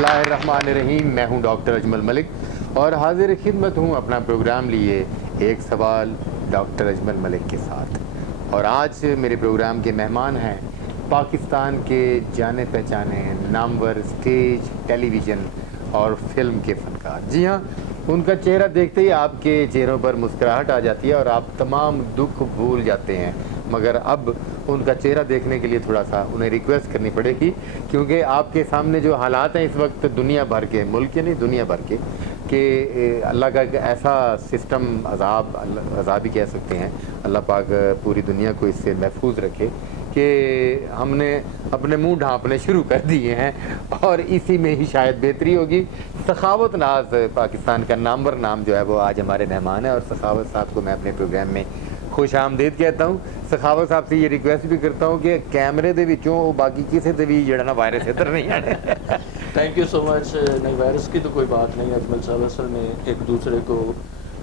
बिस्मिल्लाहिर्रहमानिर्रहीम। मैं हूं डॉक्टर अजमल मलिक और हाजिर खिदमत हूं अपना प्रोग्राम लिए एक सवाल डॉक्टर अजमल मलिक के साथ। और आज मेरे प्रोग्राम के मेहमान हैं पाकिस्तान के जाने पहचाने नामवर स्टेज, टेलीविज़न और फिल्म के फ़नकार। जी हाँ, उनका चेहरा देखते ही आपके चेहरों पर मुस्कुराहट आ जाती है और आप तमाम दुख भूल जाते हैं। मगर अब उनका चेहरा देखने के लिए थोड़ा सा उन्हें रिक्वेस्ट करनी पड़ेगी, क्योंकि आपके सामने जो हालात हैं इस वक्त दुनिया भर के, मुल्क के नहीं दुनिया भर के, कि अल्लाह का एक ऐसा सिस्टम, अज़ाब ही कह सकते हैं, अल्लाह पाक पूरी दुनिया को इससे महफूज रखे, कि हमने अपने मुंह ढांपने शुरू कर दिए हैं और इसी में ही शायद बेहतरी होगी। सखावत नाज पाकिस्तान का नामवर नाम जो है वो आज हमारे मेहमान है और सखावत साहब को मैं अपने प्रोग्राम में खुश आमदीद कहता हूँ। सखावत साहब से ये रिक्वेस्ट भी करता हूँ कि कैमरे दे विचों बाकी किसी से भी जड़ा ना वायरस इधर नहीं आने। Thank you so much. नहीं, वायरस की तो कोई बात नहीं है अजमल साहब। असल में एक दूसरे को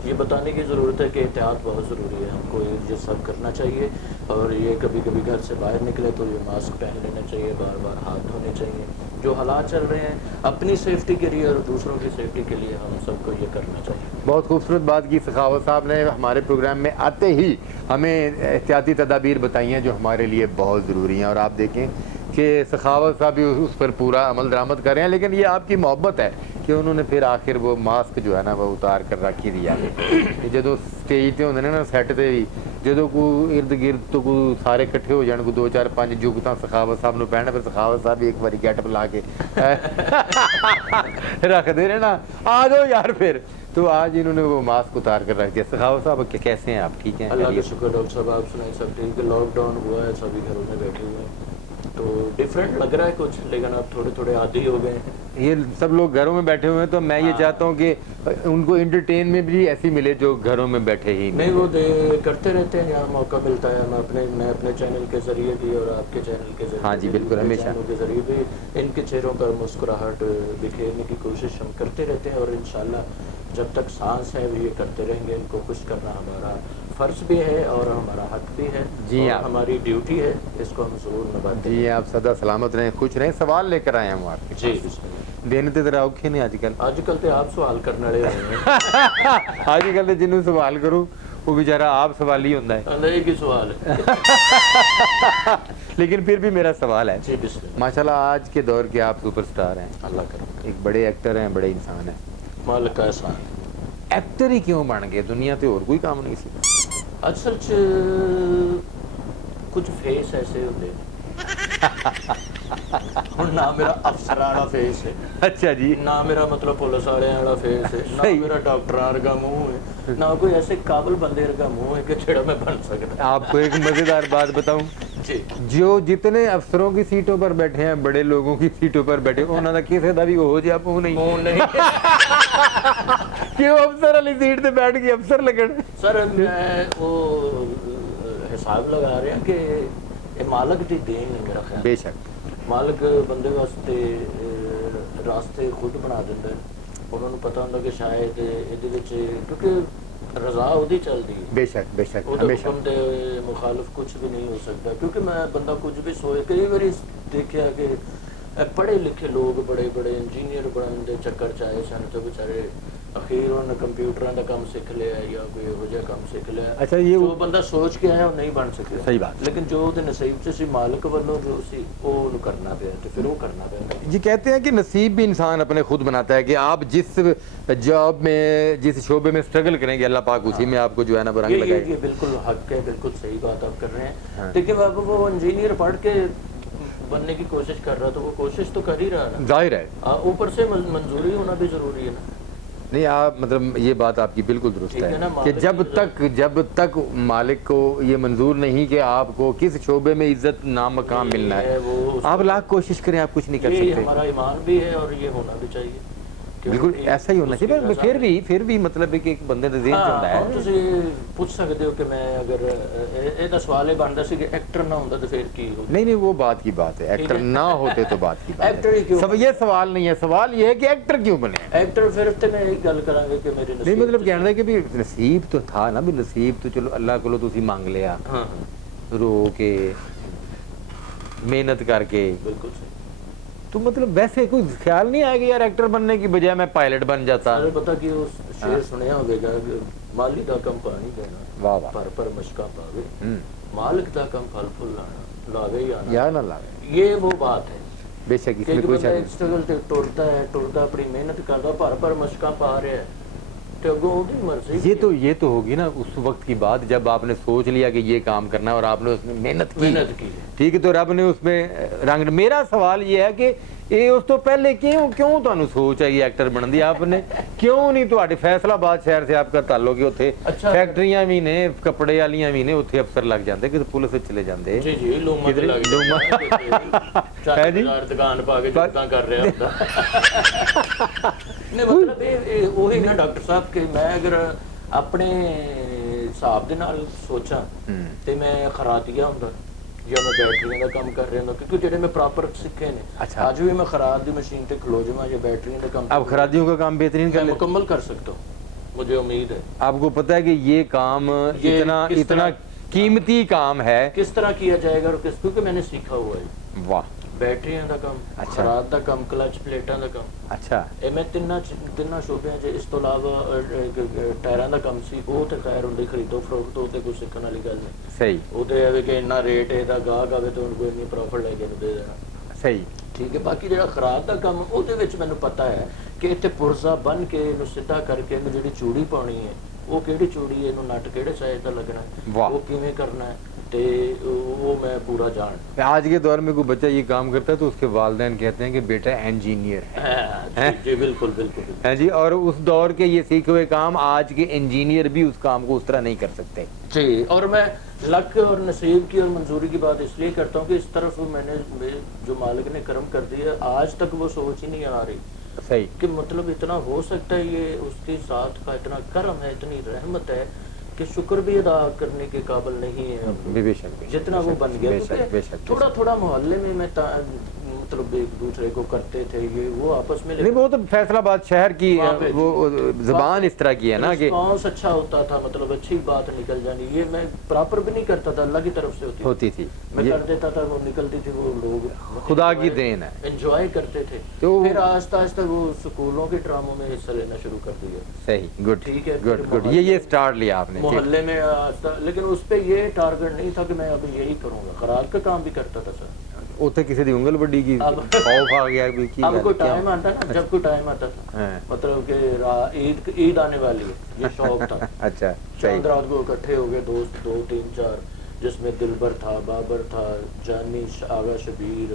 ये बताने की ज़रूरत है कि एहतियात बहुत ज़रूरी है, हमको ये सब करना चाहिए। और ये कभी कभी घर से बाहर निकले तो ये मास्क पहन लेना चाहिए, बार बार हाथ धोने चाहिए। जो हालात चल रहे हैं अपनी सेफ्टी के लिए और दूसरों की सेफ्टी के लिए हम सबको ये करना चाहिए। बहुत खूबसूरत बात की सखावत साहब ने। हमारे प्रोग्राम में आते ही हमें एहतियाती तदाबीर बताई हैं जो हमारे लिए बहुत ज़रूरी हैं और आप देखें कि सखावत साहब भी उस पर पूरा अमल दरामद कर रहे हैं। लेकिन ये आपकी मोहब्बत है कि उन्होंने फिर आखिर वो मास्क जो है ना वो उतार कर रख ही दिया। जो स्टेज पर होंगे ना सैट से भी जो कोई इर्द गिर्द तो कोई सारे इकट्ठे हो जाए, कोई 2-4-5 जुगत सखावत साहब ने पहनना, फिर सखावत साहब भी एक बार गेटअप ला के रख दे रहे ना, आ जाओ यार। फिर तो आज इन्होंने वो मास्क उतार कर रख दिया। सखावत साहब कैसे हैं आप? ठीक हैं? अल्लाह का शुक्र डॉक्टर साहब, आप सुनाए सब ठीक है? लॉकडाउन हुआ है, सभी घरों में बैठे हुए हैं तो डिफरेंट लग रहा है कुछ, लेकिन अब थोड़े थोड़े आदी हो गए हैं। ये सब लोग घरों में बैठे हुए हैं तो मैं ये चाहता हूँ कि उनको इंटरटेन में भी ऐसी मिले जो घरों में बैठे ही नहीं। वो करते रहते हैं, यहाँ मौका मिलता है। मैं अपने चैनल के ज़रिए भी और आपके चैनल के ज़रिए, हाँ जी बिल्कुल, हमेशा के ज़रिए भी इनके चेहरों पर मुस्कुराहट बिखेरने की कोशिश हम करते रहते हैं। और इंशाल्लाह जब तक सांस है ये करते रहेंगे। इनको खुश करना हमारा फ़र्ज भी है और हमारा हक भी है जी, और हमारी ड्यूटी है, इसको हम ज़रूर निभाते हैं। जी आप सदा सलामत रहें, खुश रहें। सवाल लेकर आए हम आपके जी। देने तो जरा औखे ने आजकल तो आप सवाल करने वाले हैं। आजकल तो जिन्होंने सवाल करूँ वो बेचारा आप सवाल ही होता है। एक ही सवाल है लेकिन फिर भी मेरा सवाल है जी। माशाल्लाह आज के दौर के आप सुपरस्टार हैं, अल्लाह करे, एक बड़े एक्टर हैं, बड़े इंसान हैं। मालिक का एहसान। एक्टर ही क्यों बन गए? दुनिया तो और कोई काम नहीं सी। असल कुछ फेस ऐसे होंगे ਹੁਣ ना मेरा अफसर वाला फेस है, अच्छा जी, ना मेरा मतलब पुलिस वाले वाला फेस है, ना मेरा डॉक्टर वर्गा मुंह है, ना कोई ऐसे काबिल बंदे वर्गा मुंह है कि जेड़ा मैं बन सकता। आपको एक मजेदार बात बताऊं जी, जो जितने अफसरों की सीटों पर बैठे हैं, बड़े लोगों की सीटों पर बैठे, उन्होंने किसी का भी हो जा मुंह नहीं क्यों अफसर वाली सीट पे बैठ के अफसर लगन। सर मैं वो हिसाब लगा रहे हैं कि ये मालिक दी देन है मेरा ख्याल। बेशक मालिक बंदे वास्ते रास्ते खुद बना दिंदा है। उन्होंने पता होंदा कि शायद इहदे विच क्योंकि रजा उहदी चलदी है। बेशक बेशक हमेशा हुक्म दे मुखालिफ कुछ भी नहीं हो सकता। क्योंकि मैं बंदा कुछ भी सोए कई बार देखा कि पढ़े लिखे लोग बड़े बड़े इंजीनियर बनने के चक्कर च आए सन तो बेचारे अखीर उन्होंने कंप्यूटर का काम सीख लिया या कोई यह काम सीख लिया। अच्छा, ये जो बंदा सोच के आया वो नहीं बन सके। सही बात। लेकिन जो नसीब से मालिक वालों जो सी वो करना पे तो फिर वो करना पे। जी कहते हैं कि नसीब भी इंसान अपने खुद बनाता है कि आप जिस जॉब में, जिस शोबे में स्ट्रगल करेंगे, अल्लाह पाक उसी में आपको जो है ना रंग लगाएगा। ये बिल्कुल हक है, बिल्कुल सही बात आप कर रहे हैं। लेकिन अब वो इंजीनियर पढ़ के बनने की कोशिश कर रहा तो वो कोशिश तो कर ही रहा ना, जाहिर है। ऊपर से मंजूरी होना भी जरूरी है ना। नहीं आप मतलब ये बात आपकी बिल्कुल दुरुस्त है कि जब तक मालिक को ये मंजूर नहीं कि आपको किस शोबे में इज्जत नाम मकाम मिलना है, आप लाख कोशिश करें आप कुछ नहीं कर सकते। हमारा ईमान भी है और ये होना भी चाहिए, बिल्कुल ऐसा ही होना चाहिए। फिर भी मतलब है कि एक बंदे ਦਾ ਜ਼ਿਹਨ ਹੁੰਦਾ ਹੈ। ਤੁਸੀਂ ਪੁੱਛ ਸਕਦੇ ਹੋ कि मैं अगर ਇਹਦਾ ਸਵਾਲ ਇਹ ਬਣਦਾ ਸੀ ਕਿ ਐਕਟਰ ਨਾ ਹੁੰਦਾ तो फिर ਕੀ होता। नहीं वो बात की बात है, एक्टर ना होते तो बात की बात एक्टर ही क्यों? सब ये सवाल नहीं है, सवाल ये है कि एक्टर क्यों बने। एक्टर फिर तो मैं एक गल करांगे कि मेरे नहीं मतलब कहना है कि भी नसीब तो था ना, भी नसीब तो चलो अल्लाह कोलों तुसी मांग लिया, रो के मेहनत करके, बिल्कुल सही। तो तो मतलब वैसे कोई ख्याल नहीं आया कि यार एक्टर बनने की बजाय मैं पायलट बन जाता? सारे पता कि उस शेर सुनिया होगा कि माली दा कम पानी देना, वाह वाह, पर मशका पावे, मालिक दा कम फल फूल लाना, लावे या ना लावे। ये वो बात है। बेशक कि इसमें कोई शक स्ट्रगल ते टुरदा है, टुरदा अपनी मेहनत करदा, पर मशका पा रहा है, ते अगों ओदी मर्जी। ये तो होगी ना उस वक्त की बात जब आपने सोच लिया कि ये काम करना है और आपने उसमें मेहनत की। ठीक है, तो रब ने उसमें रंग। मेरा सवाल ये है कि ये उस तो पहले क्यों ਤੁਹਾਨੂੰ सोच है एक्टर बनने दी? आपने क्यों नहीं? ਤੁਹਾਡੇ फैसलाबाद शहर से आपका ताल्लुक है, ਉੱਥੇ फैक्ट्रियां भी ने, कपड़े वालियां भी ने, ਉੱਥੇ अफसर लग जाते कि पुलिस ਵਿੱਚ चले जाते। जी जी, लूमा किधर लग लूमा है जी, दुकान पा के जुत्ता कर रहा ਹੁੰਦਾ। नहीं मतलब ਇਹ ਉਹੀ ਨਾ ਡਾਕਟਰ ਸਾਹਿਬ ਕਿ ਮੈਂ ਅਗਰ ਆਪਣੇ ਹਿਸਾਬ ਦੇ ਨਾਲ ਸੋਚਾਂ ਤੇ ਮੈਂ ਖਰਾਤੀਆ ਹੁੰਦਾ ਜਾਂ ਮੈਂ ਬੈਟਰੀਆਂ ਦਾ ਕੰਮ ਕਰ ਰਿਹਾ ਹੁੰਦਾ, क्योंकि ਜਿਹੜੇ मैं प्रॉपर सीखे ने। अच्छा, आज भी मैं खराद की मशीन पे खलो जाऊँ या बैटरियों का काम, आप खरादियों का काम बेहतरीन कर मुकम्मल कर सकता हूँ, मुझे उम्मीद है। आपको पता है कि ये काम इतना कीमती काम है, किस तरह किया जाएगा और किस, क्योंकि मैंने सीखा हुआ है। वाह, बैटरियां का काम, अच्छा, खराद का काम, क्लच प्लेटां का काम। अच्छा, ਇਹ ਮੈਂ ਤਿੰਨਾਂ ਸ਼ੋਬਿਆਂ 'ਚ, ਇਸ ਤੋਂ ਇਲਾਵਾ ਟਾਇਰਾਂ ਦਾ ਕੰਮ ਸੀ, ਉਹ ਤੇ ਖੈਰ ਹੁੰਦੀ ਖਰੀਦੋ ਫਰੋਖਤ, ਉਹ ਤੇ ਕੋਈ ਸਿੱਖਣ ਵਾਲੀ ਗੱਲ ਨਹੀਂ। ਸਹੀ, ਉਹਦੇ ਐਵੇਂ ਕਿ ਇੰਨਾ ਰੇਟ ਇਹਦਾ ਗਾਹਕ ਆਵੇ ਤੇ ਉਹਨੂੰ ਕੋਈ ਇੰਨੀ ਪ੍ਰੋਫਿਟ ਲੈ ਕੇ ਇਹਨੂੰ ਦੇ ਦੇਣਾ। ਸਹੀ, ਠੀਕ ਹੈ। ਬਾਕੀ ਜਿਹੜਾ ਖਰਾਦ ਦਾ ਕੰਮ, ਉਹਦੇ ਵਿੱਚ ਮੈਨੂੰ ਪਤਾ ਹੈ ਕਿ ਇੱਥੇ ਪੁਰਜ਼ਾ ਬੰਨ ਕੇ ਇਹਨੂੰ ਸਿੱਧਾ ਕਰਕੇ ਇਹਨੂੰ ਜਿਹੜੀ ਚੂੜੀ ਪਾਉਣੀ ਹੈ, ਉਹ ਕਿਹੜੀ ਚੂੜੀ ਹੈ, ਇਹਨੂੰ ਨਟ ਕਿਹੜੇ ਸਾਈਜ਼ ਦਾ ਲੱਗਣਾ ਹੈ, ਉਹ ਕਿਵੇਂ करना है, तो वो मैं पूरा जान। आज के दौर में कोई बच्चा ये काम करता है तो उसके वालिदैन कहते हैं कि बेटा इंजीनियर है। जी बिल्कुल बिल्कुल है जी, और उस दौर के ये सीखे हुए काम आज के इंजीनियर भी उस काम को उस तरह नहीं कर सकते जी। और मैं लक और नसीब की और मंजूरी की बात इसलिए करता हूँ कि इस तरफ मैंने जो मालिक ने कर्म कर दिया, आज तक वो सोच ही नहीं आ रही। सही, कि मतलब इतना हो सकता है, ये उसकी साथ का इतना करम है, इतनी रहमत है कि शुक्र भी अदा करने के काबिल नहीं है बेशक, जितना वो बन गया। थोड़ा थोड़ा मोहल्ले में मैं मतलब एक दूसरे को करते थे, ये वो आपस में नहीं, वो तो फैसलाबाद शहर की वो जुबान इस तरह की है ना कि अच्छा होता था, मतलब अच्छी बात निकल जानी। ये मैं प्रॉपर भी नहीं करता था, अल्लाह की तरफ से होती थी। मैं कर देता था, वो निकलती थी, वो लोग खुदा की देन है, एंजॉय करते थे। तो फिर आहिस्ता आहिस्ता वो स्कूलों के ड्रामों में हिस्सा लेना शुरू कर दिया। सही, गुड, ठीक है, गुड गुड, ये स्टार्ट लिया आपने मोहल्ले में। लेकिन उस पे ये टारगेट नहीं था कि मैं अब यही करूंगा, खराद का काम भी करता था सर। उसे किसी दी उंगल बड़ी की खौफ आ गया कि अब कोई टाइम आता ना, जब कोई टाइम आता था, मतलब कि ईद आने वाली है, ये शौक था। अच्छा, चांद रात को इकट्ठे हो गए दोस्त 2 3 4, जिसमें दिलबर था, बाबर था, जानी, आगा शबीर,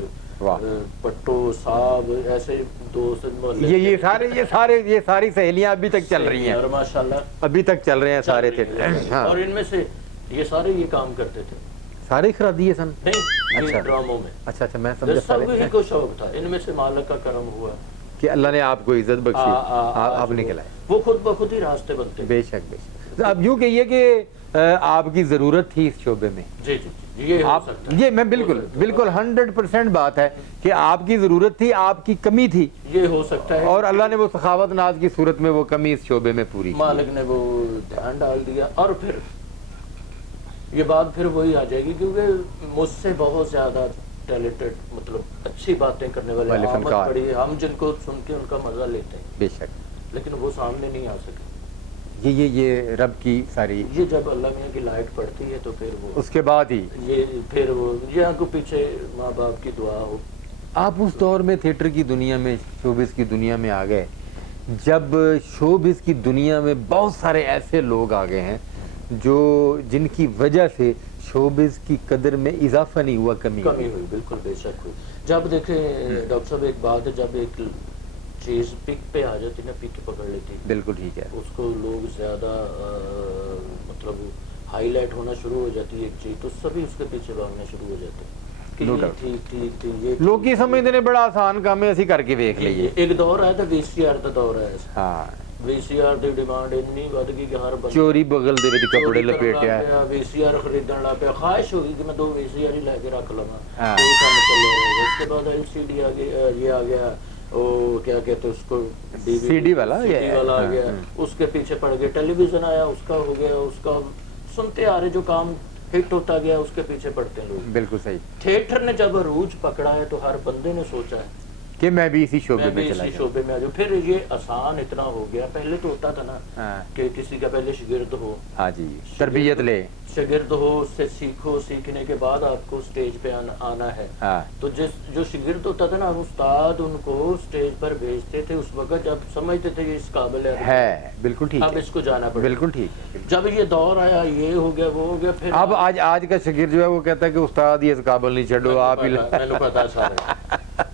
पट्टो साहब, ऐसे दोस्त। ये सारी सहेलियां अभी तक चल रही हैं और माशाल्लाह अभी तक चल रहे हैं सारे थे। और इनमें से ये सारे ये काम करते थे, सारे खरादिए सन नहीं, अच्छा, ड्रामों में। अच्छा, मैं समझा सारे को शौक था। इनमें से मालिक का करम हुआ कि अल्लाह ने आपको इज्जत बख्शी, आप निकल आए, वो खुद बखुद ही रास्ते बनते। बेशक बेशक। अब यूँ कहिए कि आपकी जरूरत थी इस शोबे में। जी जी, ये हो सकता है। ये मैं बिल्कुल 100% बात है कि आपकी जरूरत थी, आपकी कमी थी, ये हो सकता है, और अल्लाह ने वो सखावत नाज की सूरत में वो कमी इस शोबे में पूरी, मालिक ने वो ध्यान डाल दिया। और फिर ये बात फिर वही आ जाएगी, क्योंकि मुझसे बहुत ज्यादा टैलेंटेड, मतलब अच्छी बातें करने वाले बड़ी, हम जिनको सुन के उनका मजा लेते हैं, बेशक, लेकिन वो सामने नहीं आ सके। ये रब की सारी, ये जब अल्लाह मियां की लाइट पड़ती है तो फिर वो उसके बाद ही ये फिर वो यहाँ को पीछे माँ बाप की दुआ हो। आप उस दौर में थिएटर की दुनिया में, शोबिस की दुनिया में आ गए, जब शोबिस की दुनिया में बहुत सारे ऐसे लोग आ गए हैं जो जिनकी वजह से शोबिस की कदर में इजाफा नहीं हुआ, कमी हुई। बिल्कुल बेशक हुई। जब देखें डॉक्टर साहब, एक बात है, जब एक चीज पिक पे आ जाती ना, पिक पकड़ लेती, बिल्कुल ठीक है, उसको लोग ज्यादा मतलब हाईलाइट होना शुरू हो जाती है एक चीज, तो सभी उसके पीछे भागना शुरू हो जाते हैं। ठीक लोग की समझते ने बड़ा आसान काम है, ਅਸੀਂ ਕਰਕੇ ਵੇਖ ਲਈਏ। एक दौर आया था VCR ਦਾ ਦੌਰ ਆਇਆ ਸੀ। ਹਾਂ, VCR ਦੀ ਡਿਮਾਂਡ ਇੰਨੀ ਵੱਧ ਗਈ ਕਿ ਹਰ ਬੰਦਾ ਚੋਰੀ ਬਗਲ ਦੇ ਵਿੱਚ ਕੱਪੜੇ ਲਪੇਟਿਆ, VCR ਖਰੀਦਣ ਲੱਗ ਪਿਆ। ख्वाहिश होगी कि मैं 2 VCR ही लेके रख लूंगा, तो काम चले। उसके बाद LCD आ गया, ये आ गया, वो क्या कहते हैं उसको, CD वाला आ गया, उसके पीछे पड़ गए। टेलीविजन आया, उसका हो गया, उसका सुनते आ रहे, जो काम हिट होता गया उसके पीछे पड़ते हैं लोग। बिल्कुल सही। थिएटर ने जब अरूज पकड़ा है तो हर बंदे ने सोचा है کہ میں بھی اسی شعبے میں میں بھی چلا اسی جاؤں. شعبے میں آ جاؤں. پھر یہ آسان اتنا ہو گیا. پہلے تو ہوتا تھا نا ہاں کہ کسی کا پہلے شاگرد ہو, ہاں جی, تربیت لے. شاگرد ہو, اس سے سیکھو, سیکھنے کے بعد آپ کو اسٹیج پہ آنا ہے. ہاں تو جو شاگرد ہوتا تھا نا, استاد ان کو اسٹیج پر بھیجتے تھے اس وقت جب سمجھتے تھے یہ اس قابل ہے, بالکل ٹھیک اب ہے, اس کو جانا پڑے. بالکل ٹھیک ہے. جب یہ دور آیا, یہ ہو گیا, وہ ہو گیا, پھر اب آج کا شاگرد جو ہے وہ کہتا ہے کہ استاد یہ اس قابل نہیں, چھڈو آپ ہی. میں نے پتا سارا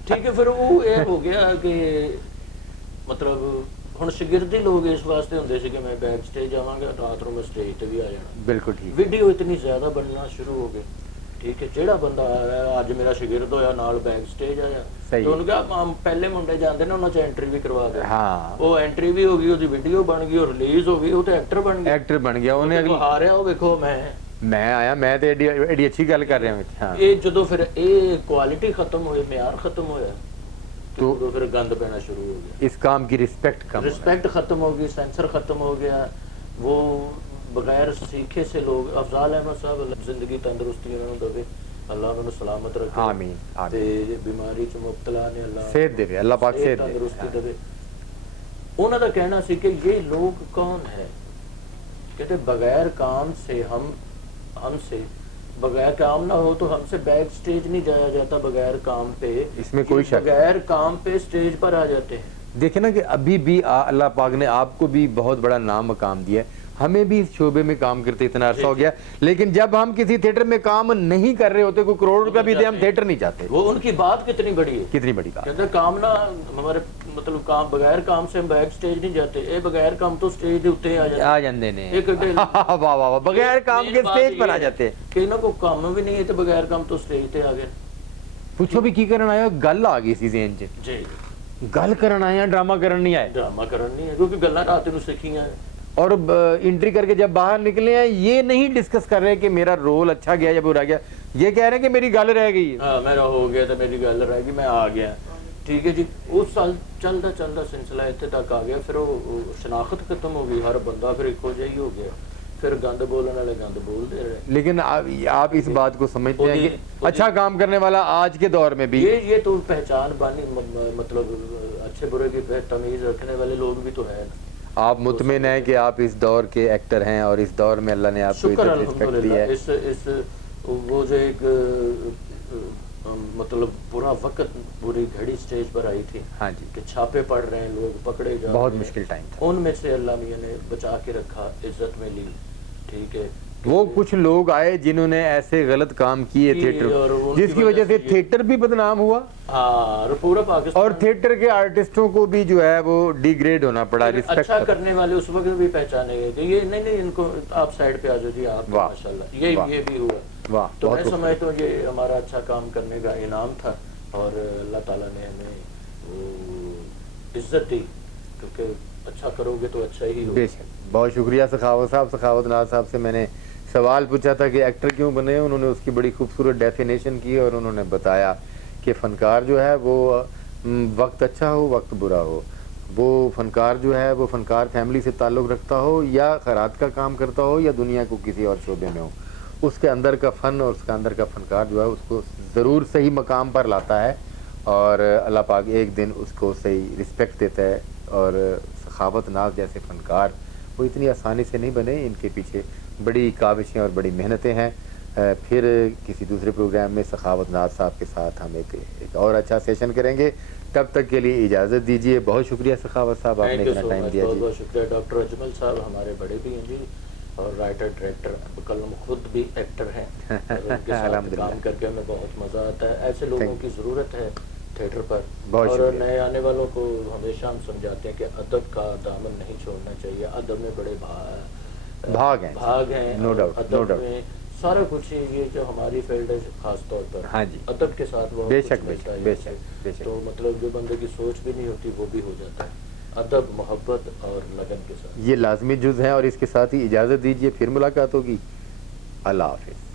ٹھیک ہے. پھر وہ یہ ہو گیا کہ مطلب ہن شاگردی لوگ اس واسطے ہوندے سی کہ میں بیک سٹیج آواں گا, رات نوں میں سٹیج تے بھی آ جانا. بالکل ٹھیک. ویڈیو اتنی زیادہ بننا شروع ہو گئی. ٹھیک ہے, جیڑا بندہ آیا اج میرا شاگرد ہویا نال بیک سٹیج آیا, تو انہوں کہا پہلے منڈے جاندے نے انہاں چ انٹری بھی کروا دے. ہاں وہ انٹری بھی ہو گئی, وہ ویڈیو بن گئی, اور ریلیز ہو گئی, وہ تے ایکٹر بن گیا. ایکٹر بن گیا. انہیں آ رہا وہ ویکھو میں آیا, میں تے ایڈی اچھی گل کر رہا ہوں. ہاں یہ جدو پھر یہ کوالٹی ختم ہوئی, معیار ختم ہویا, تو پھر گند پینا شروع ہو گیا. اس کام کی رسپیکٹ کم, رسپیکٹ ختم ہو گئی, سینسر ختم ہو گیا. وہ بغیر سیکھے سے لوگ, افضال احمد صاحب زندگی تندرستی انہوں نے دے, اللہ انہوں نے سلامت رکھے. آمین تے بیماری چ مبتلا نے اللہ صحت دے, اللہ پاک صحت دے. تندرستی دے. انہوں کا کہنا سی کہ یہ لوگ کون ہے, کہتے بغیر کام سے ہم سے بغیر کام نہ ہو تو ہم سے بیک سٹیج نہیں جایا جاتا. بغیر کام پہ, اس میں کوئی شک, بغیر کام پہ سٹیج پر آ جاتے ہیں. دیکھیں نا کہ ابھی بھی اللہ پاک نے آپ کو بھی بہت بڑا نام مقام دیا ہے. ہمیں بھی اس شعبے میں کام کرتے اتنا عرصہ ہو گیا, لیکن جب ہم کسی تھیٹر میں کام نہیں کر رہے ہوتے, کوئی کروڑ روپیہ بھی دے, ہم تھیٹر نہیں جاتے. وہ ان کی بات کتنی بڑی ہے, کتنی بڑی بات. کہتے کام نہ ہمارے مطلب کام, بغیر کام سے ہم بیک سٹیج نہیں جاتے. اے بغیر کام تو سٹیج دے اوتے آ جاندے نے. واہ واہ واہ, بغیر کام کے سٹیج پر آ جاتے. کہ انہاں کو کام بھی نہیں ہے تو بغیر کام تو سٹیج تے آ گئے. پوچھو بھی کی کرن آیا, گل آ گئی سی ذہن چ. جی, گل کرن آیا, ڈرامہ کرن نہیں آئے. ڈرامہ کرن نہیں ہے, کیونکہ گلاں رات نوں سیکھیاں ہیں. اور انٹری کر کے جب باہر نکلے ہیں, یہ نہیں ڈسکس کر رہے کہ میرا رول اچھا گیا یا برا گیا, یہ کہہ رہے ہیں کہ میری گل رہ گئی. ہاں میرا ہو گیا تو میری گل رہ گئی, میں آ گیا. ٹھیک ہے جی. اس سال چلتا سلسلہ اتنے تک آ گیا. پھر وہ شناخت ختم ہو گئی, ہر بندہ پھر ایک جہی ہو گیا. پھر گند بولنے والے گند بول دے رہے. لیکن آپ اس بات کو سمجھتے ہیں کہ اچھا کام کرنے والا آج کے دور میں بھی, یہ تو پہچان بانی, مطلب اچھے برے کی تمیز رکھنے والے لوگ بھی تو ہے. آپ مطمئن ہیں کہ آپ اس دور کے ایکٹر ہیں, اور اس دور میں اللہ نے آپ کو شکر رسپیکٹ دی ہے. اس وہ جو ایک مطلب پورا وقت پوری گھڑی سٹیج پر آئی تھی, ہاں جی, کہ چھاپے پڑ رہے ہیں, لوگ پکڑے جا رہے ہیں, بہت مشکل ٹائم تھا. ان میں سے اللہ میاں نے بچا کے رکھا, عزت میں لی. ٹھیک ہے, وہ کچھ لوگ آئے جنہوں نے ایسے غلط کام کیے تھیٹر, جس کی وجہ سے تھیٹر بھی بدنام ہوا, اور پورا پاکستان, اور تھیٹر کے آرٹسٹوں کو بھی جو ہے وہ ڈیگریڈ ہونا پڑا. اچھا کرنے والے اس وقت بھی پہچانے گئے کہ یہ نہیں ان کو آپ سائڈ پہ آ جاؤ جی, آپ ماشاءاللہ یہ بھی ہوا. تو میں سمجھتا ہوں یہ ہمارا اچھا کام کرنے کا انعام تھا, اور اللہ تعالیٰ نے ہمیں عزت دی, کیونکہ اچھا کرو گے تو اچھا ہی ہوگا. بے شک. بہت شکریہ سخاوت صاحب. سخاوت ناز صاحب سے میں نے سوال پوچھا تھا کہ ایکٹر کیوں بنے, انہوں نے اس کی بڑی خوبصورت ڈیفینیشن کی, اور انہوں نے بتایا کہ فنکار جو ہے وہ وقت اچھا ہو وقت برا ہو, وہ فنکار جو ہے وہ فنکار فیملی سے تعلق رکھتا ہو یا خیرات کا کام کرتا ہو یا دنیا کو کسی اور شعبے میں ہو, اس کے اندر کا فن اور اس کے اندر کا فنکار جو ہے اس کو ضرور صحیح مقام پر لاتا ہے, اور اللہ پاک ایک دن اس کو صحیح رسپیکٹ دیتا ہے. اور سخاوت ناز جیسے فنکار وہ اتنی آسانی سے نہیں بنے, ان کے پیچھے بڑی کاوشیں اور بڑی محنتیں ہیں. پھر کسی دوسرے پروگرام میں سخاوت ناز صاحب کے ساتھ ہم ایک اور اچھا سیشن کریں گے. تب تک کے لیے اجازت دیجیے. بہت شکریہ سخاوت صاحب, آپ نے اتنا ٹائم دیا. جی بہت شکریہ. ڈاکٹر اجمل صاحب ہمارے بڑے بھی ہیں جی, اور رائٹر ڈائریکٹر, قلم خود بھی ایکٹر ہیں, ان کے ساتھ کام کر کے ہمیں بہت مزہ آتا ہے. ایسے لوگوں کی ضرورت ہے تھیٹر پر, اور نئے آنے والوں کو ہمیشہ ہم سمجھاتے ہیں کہ ادب کا دامن نہیں چھوڑنا چاہیے. ادب میں بڑے بھاگ ہیں, نو ڈاؤٹ, ادب میں سارا کچھ. یہ جو ہماری فیلڈ ہے خاص طور پر, ہاں جی, ادب کے ساتھ بہت بے شک بے شک. تو مطلب جو بندے کی سوچ بھی نہیں ہوتی وہ بھی ہو جاتا ہے, ادب, محبت اور لگن کے ساتھ. یہ لازمی جز ہیں, اور اس کے ساتھ ہی اجازت دیجیے. پھر ملاقات ہوگی. اللہ حافظ.